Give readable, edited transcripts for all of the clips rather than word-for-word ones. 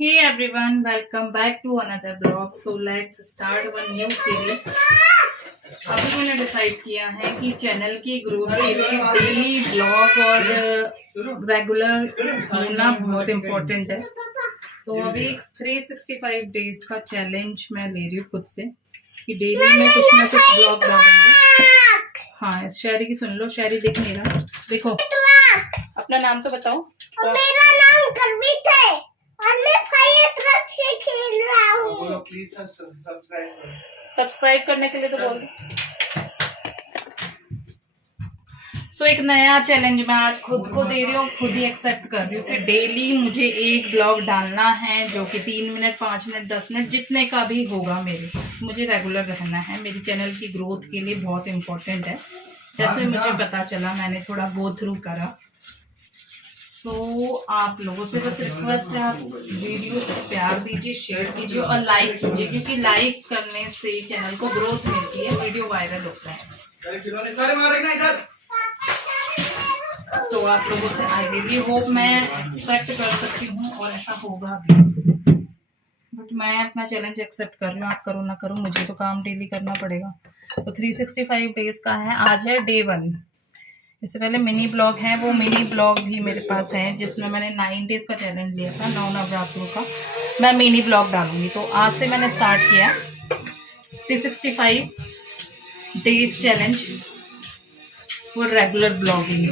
Hey everyone, welcome back to another blog. So let's start one new series. अभी मैंने decide किया है कि चैनल की ग्रोथ के लिए डेली ब्लॉग और रेगुलर होना बहुत इम्पोर्टेंट है। तो अभी 365 डेज का चैलेंज मैं ले रही हूँ खुद से कि डेली मैं कुछ ना कुछ ब्लॉग डालूंगी। हाँ, शायरी की सुन लो। शायरी देख मेरा, देखो अपना नाम तो बताओ। मेरा नाम गर्वित है और मैं फायर से खेल रहा हूँ। प्लीज सब्सक्राइब करने के लिए तो बोल दो। सो एक नया चैलेंज मैं आज खुद को दे रही हूँ, खुद ही एक्सेप्ट कर रही हूँ कि डेली मुझे एक ब्लॉग डालना है जो कि 3 मिनट 5 मिनट 10 मिनट जितने का भी होगा मुझे रेगुलर रहना है। मेरी चैनल की ग्रोथ के लिए बहुत इम्पोर्टेंट है। जैसे मुझे पता चला, मैंने थोड़ा गो थ्रू करा। तो आप लोगों से बस रिक्वेस्ट है, आप वीडियो को प्यार दीजिए, शेयर कीजिए और लाइक कीजिए, क्योंकि लाइक करने से चैनल को ग्रोथ मिलती है, वीडियो वायरल होता है। तो आप लोगों से आई रियली होप, मैं एक्सपेक्ट कर सकती हूँ और ऐसा होगा भी, बट मैं अपना चैलेंज एक्सेप्ट कर रही हूँ। आप करो ना करो, मुझे तो काम डेली करना पड़ेगा। तो 365 डेज का है, आज है डे 1। इससे पहले मिनी ब्लॉग है, वो मिनी ब्लॉग भी मेरे पास है जिसमें मैंने 9 डेज का चैलेंज लिया था, 9 नवरात्रों का। मैं मिनी ब्लॉग डालूंगी। तो आज से मैंने स्टार्ट किया 365 days challenge for regular blogging.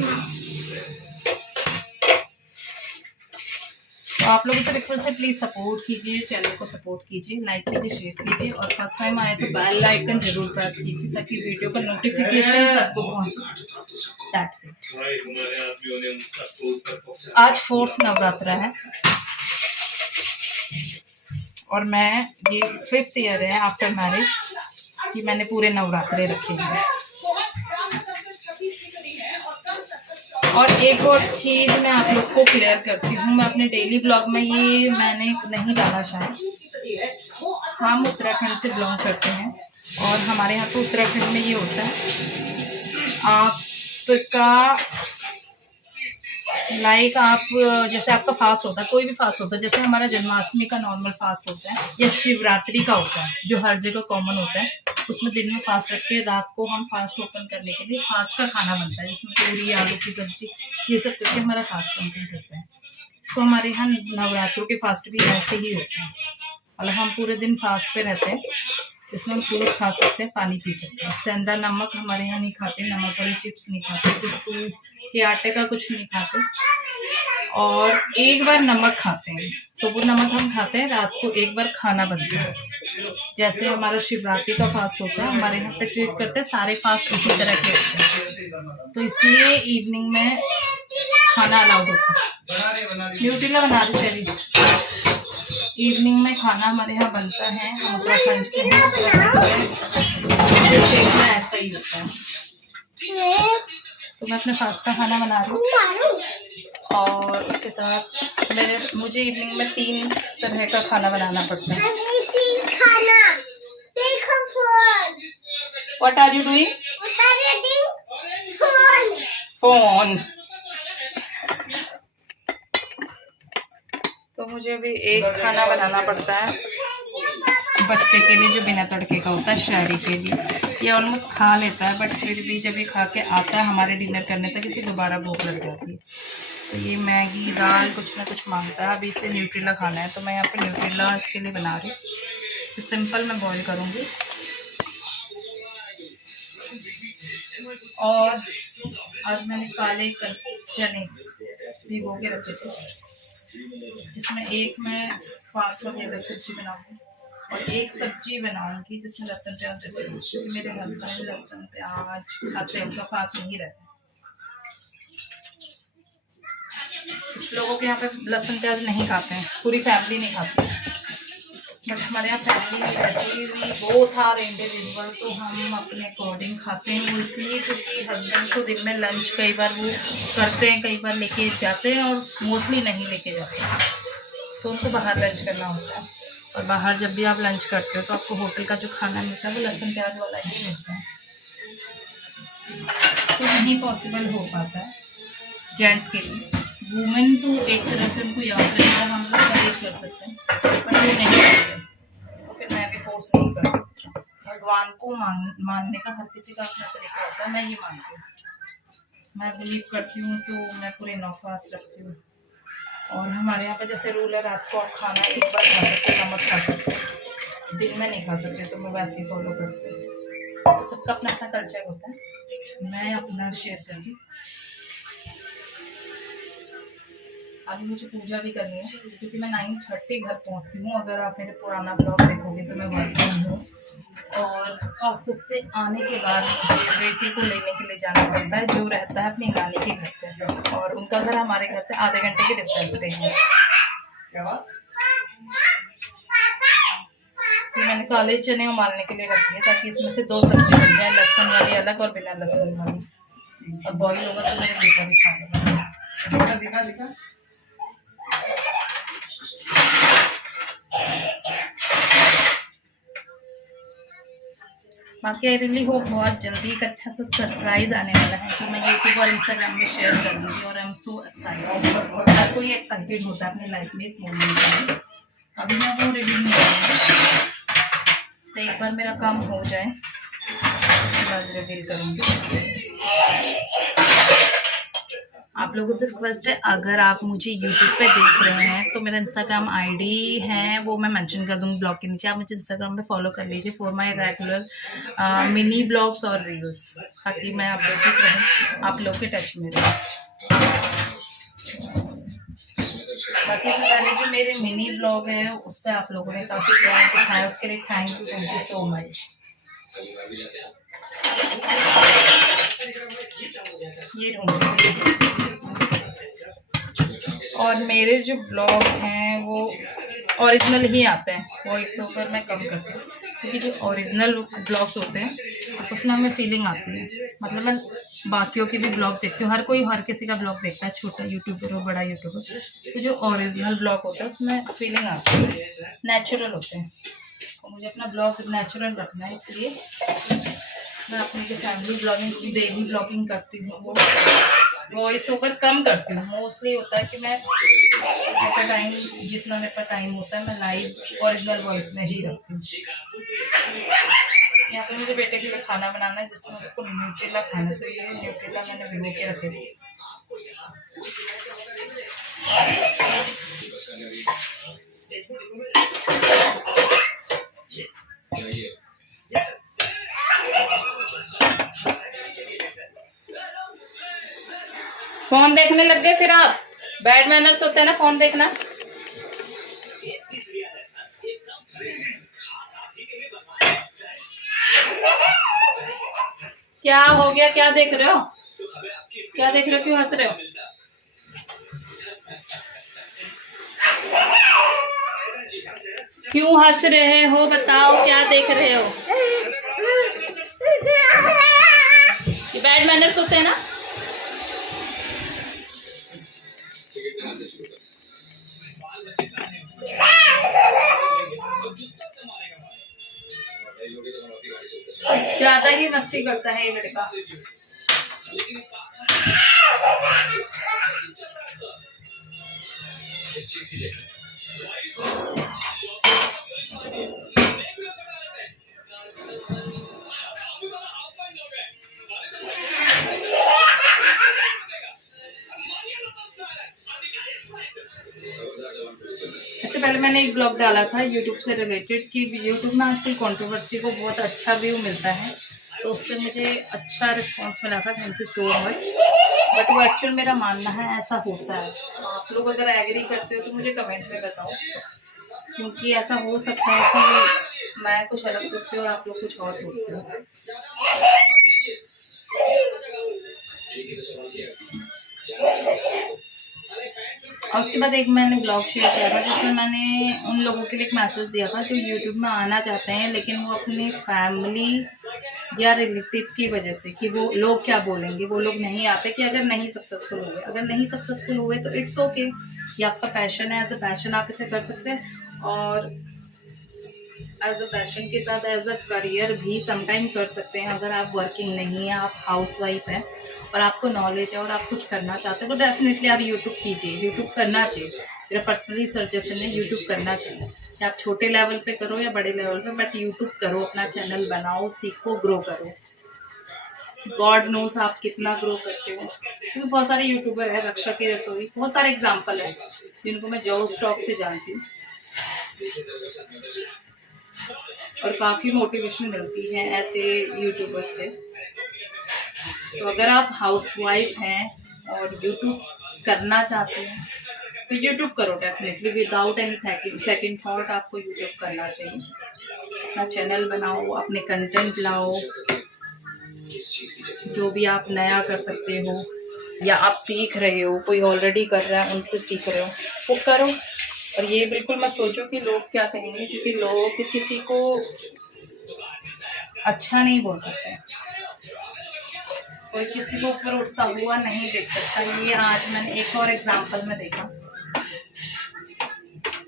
तो आप लोगों से रिक्वेस्ट है, प्लीज सपोर्ट कीजिए, चैनल को सपोर्ट कीजिए, लाइक कीजिए, शेयर कीजिए और फर्स्ट टाइम आए तो बेल आइकन जरूर प्रेस कीजिए ताकि वीडियो का नोटिफिकेशन सबको पहुंचे। That's it. आज 4th नवरात्रा है और मैं, ये 5th ईयर है आफ्टर मैरिज कि मैंने पूरे नवरात्रे रखे हैं। और एक और चीज़ मैं आप लोग को क्लियर करती हूँ, मैं अपने डेली ब्लॉग में ये मैंने नहीं डाला शायद। हम उत्तराखंड से बिलोंग करते हैं और हमारे यहाँ पे उत्तराखंड में ये होता है, आपका आप जैसे आपका फास्ट होता है, कोई भी फास्ट होता है, जैसे हमारा जन्माष्टमी का नॉर्मल फास्ट होता है या शिवरात्रि का होता है जो हर जगह कॉमन होता है, उसमें दिन में फास्ट रख के रात को हम फास्ट ओपन करने के लिए फास्ट का खाना बनता है, जिसमें पूरी, आलू की सब्जी, ये सब करके हमारा फास्ट कंप्लीट होता है। तो हमारे यहाँ नवरात्रों के फास्ट भी ऐसे ही होते हैं। मतलब हम पूरे दिन फास्ट पे रहते हैं, इसमें हम फ्रूट खा सकते हैं, पानी पी सकते हैं। सेंधा नमक हमारे यहाँ नहीं खाते, नमक वाली चिप्स नहीं खाते, कुछ के आटे का कुछ नहीं खाते, और एक बार नमक खाते हैं। तो वो नमक हम खाते हैं रात को, एक बार खाना बनता है। जैसे हमारा शिवरात्रि का फास्ट होता है, हमारे यहाँ पे ट्रीट करते हैं, सारे फास्ट उसी तरह के होते हैं। तो इसलिए इवनिंग में खाना अलाउड होता है। न्यूट्रिला बना रही शरीर। इवनिंग में खाना हमारे यहाँ बनता है, हम उत्तराखंड से हैं, में ऐसा ही होता है। तो मैं अपने फास्ट का खाना बना रही हूँ और उसके साथ मुझे इवनिंग में 3 तरह का खाना बनाना पड़ता है। What are you doing? Phone. तो मुझे भी एक खाना बनाना पड़ता है बच्चे के लिए जो बिना तड़के का होता है, शहरी के लिए। ये ऑलमोस्ट खा लेता है, बट फिर भी जब ये खा के आता है हमारे डिनर करने तक इसे दोबारा भूख लग जाती है। तो ये मैगी, दाल कुछ ना कुछ मांगता है। अभी इसे न्यूट्रिला खाना है, तो मैं यहाँ पे न्यूट्रिला इसके लिए बना रही हूँ। तो सिंपल मैं बॉईल करूँगी। और आज मैंने काले चने भिगो के रखे थे, जिसमें एक मैं फास्ट वगैरह सब्जी बनाऊँगी और एक सब्जी बनाऊंगी जिसमें लहसुन प्याज रहते हैं, क्योंकि मेरे हस्बैंड लहसुन प्याज खाते हैं, उनका फास्ट नहीं रहता। कुछ लोगों के यहाँ पे लहसुन प्याज नहीं खाते हैं, पूरी फैमिली नहीं खाती, बट हमारे यहाँ फैमिली नहीं रहती। वी बोथ आर इंडिविजुअल, तो हम अपने अकॉर्डिंग खाते हैं। वो इसलिए क्योंकि हस्बैंड को दिन में लंच कई बार वो करते हैं, कई बार लेके जाते हैं और मोस्टली नहीं लेके जाते हैं, तो उनको बाहर लंच करना होता है। और बाहर जब भी आप लंच करते हो तो आपको होटल का जो खाना मिलता है वो लहसुन प्याज वाला ही मिलता है, तो नहीं पॉसिबल हो पाता है जेंट्स के लिए। वुमेन तो एक तरह से उनको याद रहेगा, हम लोग एंगेज कर सकते हैं, पर वो नहीं करते, तो फिर मैं भी फोर्स नहीं करती। भगवान को मानने का हर किसी का अपना तरीका होता है, मैं ये मानती हूँ, मैं बिलीव करती हूँ, तो मैं पूरे 9 फास्ट रखती हूँ। और हमारे यहाँ पे जैसे रूल है, रात को आप खाना एक बार खा सकते हो, नमक खा सकते हो, दिन में नहीं खा सकते, तो मैं वैसे ही फॉलो करती हूँ। तो सबका अपना अपना कल्चर होता है, मैं अपना शेयर करूँगी। अभी मुझे पूजा भी करनी है, क्योंकि मैं 9:30 घर पहुँचती हूँ। अगर आप मेरे पुराना ब्लॉग देखोगे तो मैं वर्किंग हूँ, और ऑफिस से आने के बाद मुझे बेटी को लेने के लिए जाना पड़ता है, जो रहता है अपनी नानी के घर पे, और उनका घर हमारे घर से आधे घंटे के डिस्टेंस पे है। मैंने काले चने उबालने के लिए रखी है, ताकि इसमें से 2 सब्जी बन जाए, लहसुन वाली अलग और बिना लहसुन वाली, और बॉईल होगा तो मेरे बेटा भी खाएगा। दिखा बाकी आई रियली होप बहुत जल्दी एक अच्छा सा सरप्राइज आने वाला है, जो मैं यूट्यूब और इंस्टाग्राम में शेयर कर दूँगी, और आई एम सो एक्साइटेड। हर कोई एक्साइटेड होता है अपनी लाइफ में इस मोमेंट के लिए। अभी मैं वो रेडी नहीं करूँगी, तो एक बार मेरा काम हो जाए उसके बाद रिवील करूँगी। आप लोगों से रिक्वेस्ट है, अगर आप मुझे यूट्यूब पे देख रहे हैं तो मेरा इंस्टाग्राम आईडी है, वो मैं मेंशन कर दूँगी ब्लॉग के नीचे। आप मुझे इंस्टाग्राम पे फॉलो कर लीजिए for my regular mini blogs और रील्स, ताकि मैं अपडेटेड रहूँ, आप लोग के टच में रहूँ। बाकी इससे पहले जो मेरे मिनी ब्लॉग है उस पर आप लोगों ने काफ़ी प्यार दिखाया, उसके लिए थैंक यू सो मच। ये ढूंढ, और मेरे जो ब्लॉग हैं वो ओरिजिनल ही आते हैं, वॉइस ओवर मैं कम करती हूँ, क्योंकि जो ओरिजिनल ब्लॉग्स होते हैं उसमें हमें फीलिंग आती है। मतलब मैं बाकियों की भी ब्लॉग देखती हूँ, हर किसी का ब्लॉग देखता है, छोटा यूट्यूबर हो बड़ा यूट्यूबर, तो जो ओरिजिनल ब्लॉग होता है उसमें फीलिंग आती है, नेचुरल होते हैं। और मुझे अपना ब्लॉग नेचुरल रखना है, इसलिए मैं अपनी जो फैमिली ब्लॉगिंग, डेली ब्लॉगिंग करती हूँ, वो वॉइस ओवर कम करती हूँ। मोस्टली होता है कि मैं जितना मेरे पास टाइम होता है मैं लाइव ओरिजिनल वॉइस में ही रखती हूँ। यहाँ पे मुझे बेटे के लिए खाना बनाना है, जिसमें उसको न्यूट्रेला खाना है, तो ये न्यूट्रेला मैंने भिगो के रखे थे। फोन देखने लग गए फिर आप, बैड मैनर्स होते हैं ना फोन देखना। क्या हो गया, क्या देख रहे हो, क्या देख रहे हो, क्यों हंस रहे हो? क्यों हंस रहे हो, बताओ क्या देख रहे हो? ये बैड मैनर्स होते हैं ना। ज्यादा ही मस्ती करता है ये लड़का। इससे पहले मैंने एक ब्लॉग डाला था यूट्यूब से रिलेटेड कि यूट्यूब में आजकल कंट्रोवर्सी को बहुत अच्छा व्यू मिलता है, तो उससे मुझे अच्छा रिस्पांस मिला था, thank you so much. But वो एक्चुअल मेरा मानना है ऐसा होता है। आप लोग अगर एग्री करते हो तो मुझे कमेंट में बताओ, क्योंकि ऐसा हो सकता है कि मैं कुछ अलग सोचती हूँ और आप लोग कुछ और सोचते हो। और उसके बाद एक मैंने ब्लॉग शेयर किया था, जिसमें मैंने उन लोगों के लिए एक मैसेज दिया था जो यूट्यूब में आना चाहते हैं, लेकिन वो अपनी फैमिली या रिलेटिव की वजह से कि वो लोग क्या बोलेंगे, वो लोग नहीं आते, कि अगर नहीं सक्सेसफुल हुए, अगर नहीं सक्सेसफुल हुए तो इट्स ओके, ये आपका पैशन है, एज अ पैशन आप इसे कर सकते हैं, और एज अ पैशन के साथ एज अ करियर भी समटाइम कर सकते हैं। अगर आप वर्किंग नहीं है, आप हाउस वाइफ हैं और आपको नॉलेज है और आप कुछ करना चाहते हैं, तो डेफिनेटली आप यूट्यूब कीजिए, यूट्यूब करना चाहिए। मेरा पर्सनली सजेशन है यूट्यूब करना चाहिए, या आप छोटे लेवल पे करो या बड़े लेवल पे, बट यूट्यूब करो, अपना चैनल बनाओ, सीखो, ग्रो करो। गॉड नोस आप कितना ग्रो करते हो, क्योंकि बहुत सारे यूट्यूबर है, रक्षा की रसोई, बहुत सारे एग्जाम्पल है जिनको मैं जो स्टॉक से जानती हूँ, और काफ़ी मोटिवेशन मिलती है ऐसे यूट्यूबर्स से। तो अगर आप हाउसवाइफ हैं और यूट्यूब करना चाहते हैं तो यूट्यूब करो definitely, without any second thought आपको यूट्यूब करना चाहिए। अपना चैनल बनाओ, अपने कंटेंट लाओ, जो भी आप नया कर सकते हो या आप सीख रहे हो, कोई ऑलरेडी कर रहा है उनसे सीख रहे हो, वो करो। और ये बिल्कुल मत सोचो कि लोग क्या कहेंगे, क्योंकि लोग किसी को अच्छा नहीं बोल सकते हैं, कोई किसी को ऊपर उठता हुआ नहीं देख सकता। ये आज मैंने एक और एग्जांपल में देखा,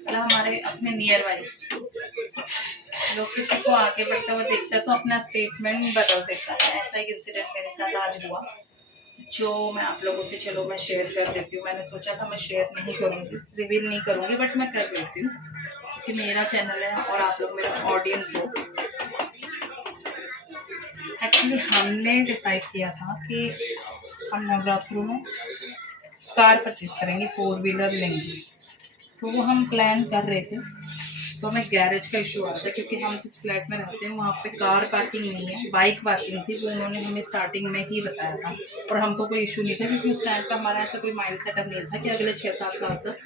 मतलब हमारे अपने नियर वाले लोग किसी को आगे बढ़ते हुए देखते हैं तो अपना स्टेटमेंट बदल देता है। ऐसा एक इंसिडेंट मेरे साथ आज हुआ, जो मैं आप लोगों से चलो मैं शेयर कर देती हूँ। मैंने सोचा था मैं शेयर नहीं करूँगी, रिवील नहीं करूँगी, बट मैं कर देती हूँ कि मेरा चैनल है और आप लोग मेरा ऑडियंस हो। एक्चुअली हमने डिसाइड किया था कि हम नवरात्रों में कार परचेज करेंगे, 4 व्हीलर लेंगे। तो वो हम प्लान कर रहे थे, तो हमें गैरेज का इशू आ रहा था, क्योंकि हम जिस फ्लैट में रहते हैं वहाँ पे कार पार्किंग नहीं है, बाइक पार्किंग थी, वो उन्होंने हमें स्टार्टिंग में ही बताया था। और हमको कोई इशू नहीं था, क्योंकि उस टाइम पर हमारा ऐसा कोई माइंड सेटअप नहीं था कि अगले 6-7 साल तक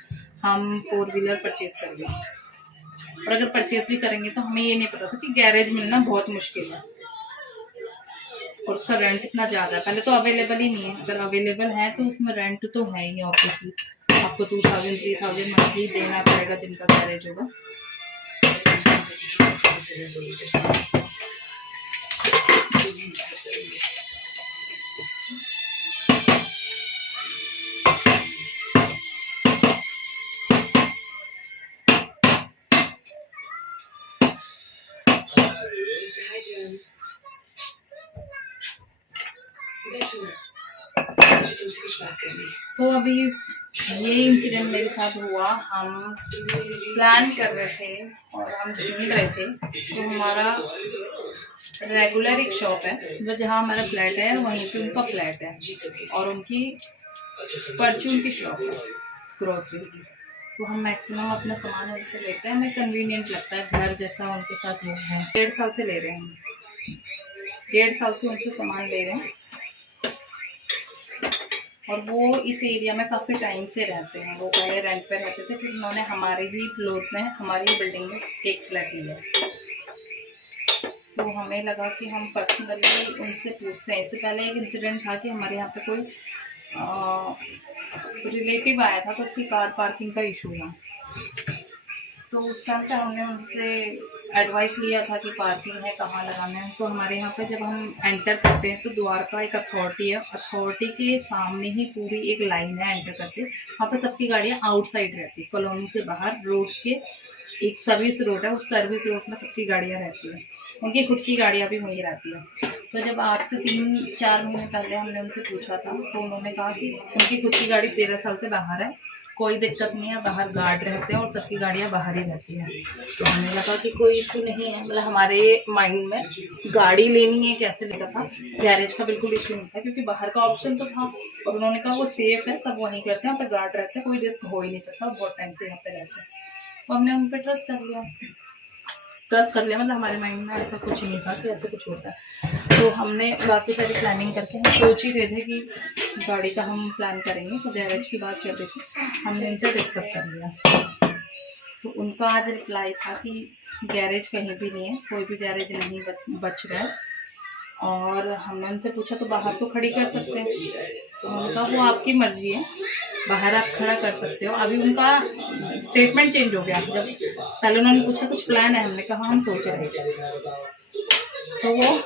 हम 4 व्हीलर परचेज करेंगे। और अगर परचेज भी करेंगे तो हमें ये नहीं पता था कि गैरेज मिलना बहुत मुश्किल है और उसका रेंट इतना ज़्यादा है। पहले तो अवेलेबल ही नहीं है, अगर अवेलेबल है तो उसमें रेंट तो है ही, ऑब्वियसली आपको 2000-3000 मंथली देना पड़ेगा जिनका गैरेज होगा। तो अभी ये इंसिडेंट मेरे साथ हुआ, हम प्लान कर रहे थे और हम ढूंढ रहे थे। तो हमारा रेगुलर एक शॉप है, जो जहाँ हमारा फ्लैट है वहीं पे उनका फ्लैट है, और उनकी परचून की शॉप है, ग्रोसरी। तो हम मैक्सिमम अपना सामान उनसे लेते हैं, हमें कन्वीनियंट लगता है, घर जैसा उनके साथ वो है। 1.5 साल से ले रहे हैं, 1.5 साल से उनसे सामान ले रहे हैं, और वो इस एरिया में काफ़ी टाइम से रहते हैं। वो पहले रेंट पे रहते थे, फिर उन्होंने हमारे ही फ्लोर में, हमारी बिल्डिंग में एक फ्लैट लिया। तो हमें लगा कि हम पर्सनली उनसे पूछते हैं। इससे पहले एक इंसिडेंट था कि हमारे यहाँ पे कोई रिलेटिव आया था, तो उसकी कार पार्किंग का इशू था। तो उस टाइम पे हमने उनसे एडवाइस लिया था कि पार्किंग है कहाँ लगाना है। तो हमारे यहाँ पे जब हम एंटर करते हैं तो द्वार का एक अथॉरिटी है, अथॉरिटी के सामने ही पूरी एक लाइन है एंटर करते। वहाँ पे सबकी गाड़ियाँ आउटसाइड रहती है, कॉलोनी से बाहर रोड के एक सर्विस रोड है, उस सर्विस रोड में सबकी गाड़ियाँ रहती हैं, उनकी खुद की गाड़ियाँ भी वहीं रहती हैं। तो जब आज से 3-4 महीने पहले हमने उनसे पूछा था, तो उन्होंने कहा कि उनकी खुद की गाड़ी 13 साल से बाहर है, कोई दिक्कत नहीं है, बाहर गार्ड रहते हैं और सबकी गाड़ियाँ बाहर ही रहती हैं। तो हमें लगा कि कोई इशू नहीं है, मतलब हमारे माइंड में गाड़ी लेनी है कैसे लेगा था, गैरेज का बिल्कुल इशू नहीं था, क्योंकि बाहर का ऑप्शन तो था। और उन्होंने कहा वो सेफ है, सब वहीं करते हैं, यहाँ पे गार्ड रहते हैं, कोई रिस्क हो ही नहीं सकता, बहुत टाइम से यहाँ पे रहते हैं। तो हमने उन पर ट्रस्ट कर लिया, मतलब हमारे माइंड में ऐसा कुछ नहीं था कि ऐसे कुछ होता है। तो हमने बाकी सारी प्लानिंग करके हम सोच ही रहे थे कि गाड़ी का हम प्लान करेंगे, तो गैरेज की बात चल रही थी, हमने उनसे डिस्कस कर लिया। तो उनका आज रिप्लाई था कि गैरेज कहीं भी नहीं है, कोई भी गैरेज नहीं बच रहा है। और हमने उनसे पूछा तो बाहर तो खड़ी कर सकते हैं, तो उन्होंने कहा वो आपकी मर्जी है, बाहर आप खड़ा कर सकते हो। अभी उनका स्टेटमेंट चेंज हो गया, जब पहले उन्होंने पूछा कुछ प्लान है, हमने कहा हम सोच रहे हैं। तो वो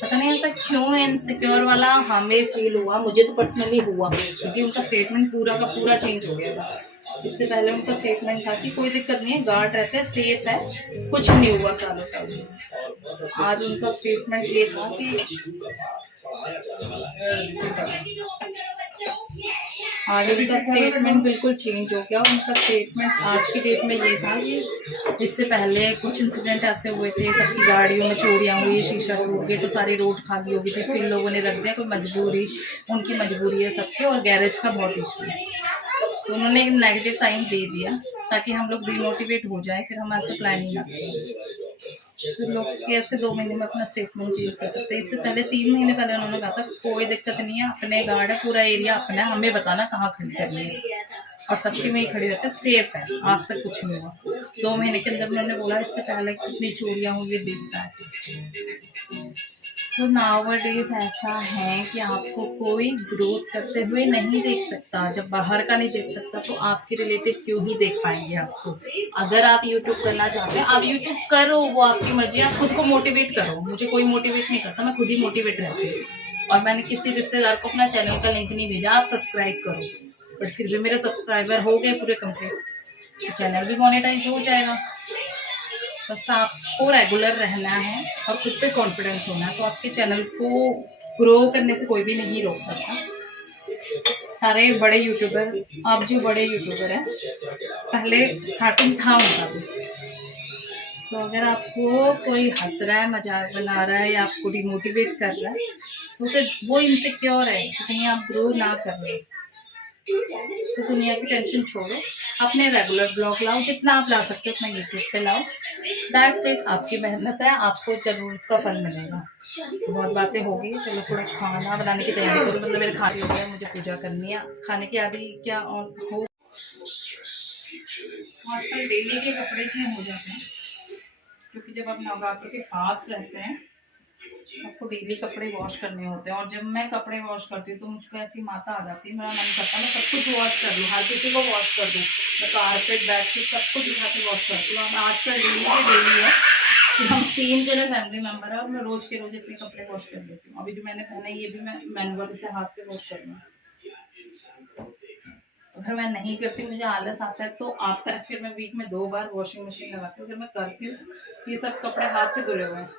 पता नहीं ऐसा क्यों इनसिक्योर वाला हमें फील हुआ, मुझे तो पर्सनली हुआ, क्योंकि उनका स्टेटमेंट पूरा का पूरा चेंज हो गया था। इससे पहले उनका स्टेटमेंट था कि कोई दिक्कत नहीं है, गार्ड रहते हैं, सेफ है, कुछ नहीं हुआ सालों साल। आज उनका स्टेटमेंट ये था कि और उनका स्टेटमेंट बिल्कुल चेंज हो गया। उनका स्टेटमेंट आज की डेट में ये था कि इससे पहले कुछ इंसिडेंट ऐसे हुए थे, सबकी गाड़ियों में चोरियाँ हुई, शीशा टूट गए, तो सारी रोड खाली हो गई थी, फिर लोगों ने रख दिया, कोई मजबूरी, उनकी मजबूरी है सबकी, और गैरेज का बहुत इशू है। तो उन्होंने एक नेगेटिव साइन दे दिया ताकि हम लोग डिमोटिवेट हो जाए, फिर हम ऐसे प्लानिंग ना करें। तो लोग कैसे 2 महीने में अपना स्टेटमेंट चेंज कर सकते हैं। इससे पहले 3 महीने पहले उन्होंने कहा था कोई दिक्कत नहीं है, अपने गार्ड है, पूरा एरिया अपना है, हमें बताना कहाँ खड़ी करनी है, और सबकी में ही खड़ी रहते, सेफ है, आज तक कुछ नहीं हुआ। 2 महीने के अंदर उन्होंने बोला। इससे पहले कितनी चोरियाँ हुई है, दिखता है। तो नाउअडेज ऐसा है कि आपको कोई ग्रोथ करते हुए नहीं देख सकता। जब बाहर का नहीं देख सकता तो आपके रिलेटिव क्यों ही देख पाएंगे आपको। अगर आप यूट्यूब करना चाहते हैं, आप यूट्यूब करो, वो आपकी मर्जी, आप खुद को मोटिवेट करो। मुझे कोई मोटिवेट नहीं करता, मैं खुद ही मोटिवेट रहती हूँ। और मैंने किसी रिश्तेदार को अपना चैनल का लिंक नहीं भेजा आप सब्सक्राइब करो, बट फिर भी मेरे सब्सक्राइबर हो गए पूरे कंप्लीट, चैनल भी मोनेटाइज हो जाएगा। बस आपको रेगुलर रहना है और खुद पे कॉन्फिडेंस होना है, तो आपके चैनल को ग्रो करने से कोई भी नहीं रोक सकता। सारे बड़े यूट्यूबर, आप जो बड़े यूट्यूबर हैं, पहले स्टार्टिंग था उनका भी। तो अगर आपको कोई हंस रहा है, मजाक बना रहा है या आपको डिमोटिवेट कर रहा है, तो फिर वो इनसिक्योर है कि कहीं आप ग्रो ना कर रहे। तो दुनिया की टेंशन छोड़ो, अपने रेगुलर ब्लॉग लाओ, जितना आप ला सकते हो अपना यूट्यूब पे लाओ। दैट्स इट, आपकी मेहनत है, आपको ज़रूरत का फल मिलेगा। बहुत बातें हो गई, चलो थोड़ा खाना बनाने की तैयारी करो। मतलब मेरे खाने हो गया, मुझे पूजा करनी है। खाने की आदि क्या और हो, आजकल डेली के कपड़े इतने हो जाते हैं, क्योंकि जब आप नवरात्र के फास्ट रहते हैं आपको डेली कपड़े वॉश करने होते हैं। और जब मैं कपड़े वॉश करती हूँ तो मुझको ऐसी माता आ जाती है, मेरा मन करता है मैं सब कुछ वॉश कर लूँ, हर किसी को वॉश कर दूँ, मैं कारपेट बेडशीट सब कुछ उठा के वॉश करती हूँ। अब आजकल डेली के डेली है कि हम 3 जने फैमिली मेम्बर है और मैं रोज़ के रोज़ इतने कपड़े वॉश कर लेती हूँ। अभी जो मैंने पहने ये भी मैं मैनुअल से हाथ से वॉश कर लूँ। अगर मैं नहीं करती, मुझे आलस आता है तो आता है, फिर मैं वीक में 2 बार वॉशिंग मशीन लगाती हूँ। अगर मैं करती हूँ, ये सब कपड़े हाथ से धुले हुए हैं,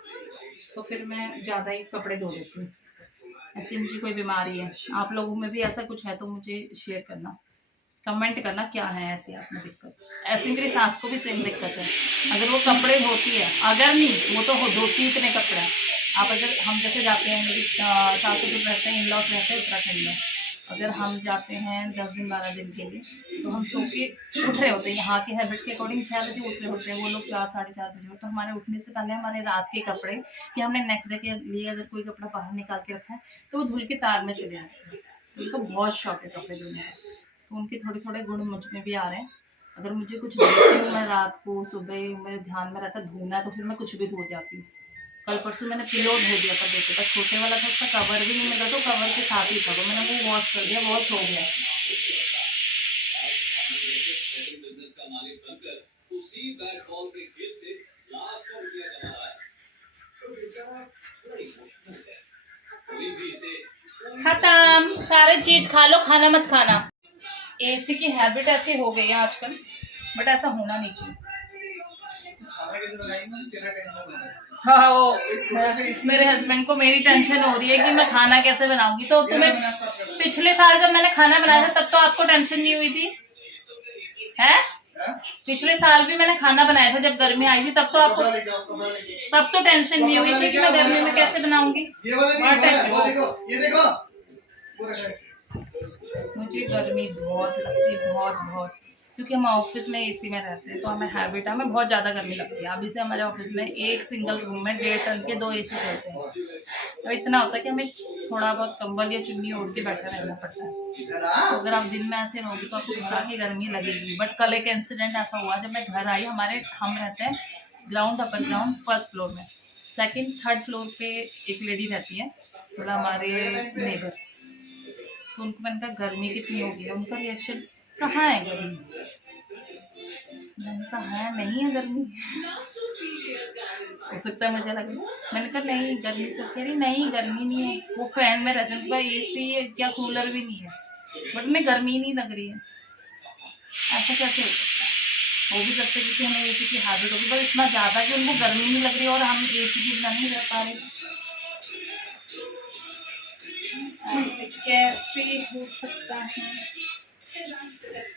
तो फिर मैं ज़्यादा ही कपड़े धो लेती हूँ। ऐसी मुझे कोई बीमारी है, आप लोगों में भी ऐसा कुछ है तो मुझे शेयर करना, कमेंट करना क्या है ऐसी आप में दिक्कत। ऐसी मेरी सास को भी सेम दिक्कत है, अगर वो कपड़े धोती है, अगर नहीं वो तो धोती इतने कपड़े हैं। आप अगर हम जैसे जाते हैं, मेरी सास जो रहते हैं, इन लॉज रहते हैं उत्तराखंड में, अगर हम जाते हैं 10 दिन 12 दिन के लिए, तो हम सो के उठ रहे होते हैं, यहाँ के हैबिट के अकॉर्डिंग 6 बजे उठ रहे होते हैं, वो लोग 4 साढ़े 4 बजे। तो हमारे उठने से पहले हमारे रात के कपड़े, कि हमने नेक्स्ट डे के लिए अगर कोई कपड़ा बाहर निकाल के रखा है, तो वो धुल के तार में चले जाते हैं। तो उनको बहुत शौक है कपड़े धोने का, तो उनके थोड़े थोड़े गुण मुझ में भी आ रहे हैं। अगर मुझे कुछ धोती हूँ मैं रात को, सुबह मेरे ध्यान में रहता है धोना है, तो फिर मैं कुछ भी धो जाती हूँ। कल परसों मैंने पिलो धो दिया था बेटे का, छोटे वाला था, उसका कवर भी नहीं मिला, तो कवर के साथ ही था, तो मैंने वो वॉश कर दिया, बहुत हो गया। खत्म, सारे चीज खा लो, खाना मत खाना। एसी की हैबिट ऐसी हो गई है आजकल, बट ऐसा होना नहीं चाहिए। हाँ, वो मेरे हस्बैंड को मेरी टेंशन हो रही है कि मैं खाना कैसे बनाऊंगी। तो तुम्हें पिछले साल जब मैंने खाना बनाया था तब तो आपको टेंशन नहीं हुई थी, है? पिछले साल भी मैंने खाना बनाया था जब गर्मी आई थी, तब तो आपको तब तो टेंशन नहीं हुई थी कि मैं गर्मी में कैसे बनाऊंगी। मुझे गर्मी बहुत लगती है, बहुत बहुत, क्योंकि हम ऑफिस में एसी में रहते हैं, तो हमें हैबिट है, हमें बहुत ज़्यादा गर्मी लगती है। अभी से हमारे ऑफिस में एक सिंगल रूम में 1.5 टन के 2 एसी चलते हैं, तो इतना होता है कि हमें थोड़ा बहुत कंबल या चुन्नी ओढ़ के बैठा रहना पड़ता है। तो अगर आप दिन में ऐसे रहोगे तो आपको दिखा के गर्मी लगेगी। बट कल एक इंसिडेंट ऐसा हुआ, जब मैं घर आई, हम रहते हैं ground, upper ground, first floor में, सेकेंड थर्ड फ्लोर पे एक लेडी रहती है, थोड़ा हमारे नेबर। तो उनको मैंने कहा गर्मी कितनी हो गई है, उनका रिएक्शन कहाँ है गर्मी, मैंने कहा है नहीं है गर्मी, हो सकता है मुझे लगे, मैंने कहा नहीं गर्मी, तो कह रही नहीं गर्मी नहीं है, वो फैन में रहते हैं, उनका एसी है क्या, कूलर भी नहीं है, बट उन्हें गर्मी नहीं लग रही है। ऐसा कैसे हो सकता है? हो भी सकता है क्योंकि हमें एसी की हैबिट होगी, पर इतना ज़्यादा कि उनको गर्मी नहीं लग रही और हम एसी की बिना नहीं रह पा रहे, ऐसे कैसे हो सकता है?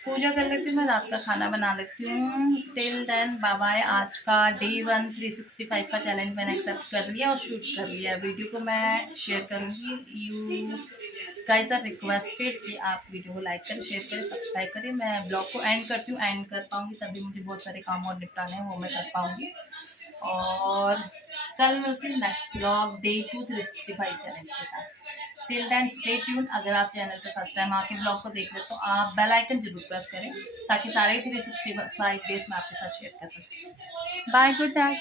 पूजा कर लेती हूँ मैं, रात का खाना बना लेती हूँ। Till then bye bye. आज का डे 1 365 का चैलेंज मैंने एक्सेप्ट कर लिया और शूट कर लिया। वीडियो को मैं शेयर करूँगी। यू गाइस आर रिक्वेस्टेड कि आप वीडियो को लाइक करें, शेयर करें, सब्सक्राइब करें। मैं ब्लॉग को एंड करती हूँ, एंड कर पाऊँगी तभी मुझे बहुत सारे काम और निपटाने हैं, वो मैं कर पाऊँगी। और कल मिलती हूँ नेक्स्ट ब्लॉग डे 2 365 चैलेंज के साथ। Till then stay tuned. अगर आप चैनल पे फर्स्ट टाइम आके ब्लॉग को देख रहे हो तो आप बेल आइकन जरूर प्रेस करें ताकि सारे 365 डेज मैं आपके साथ शेयर कर सकूँ। Bye, good night.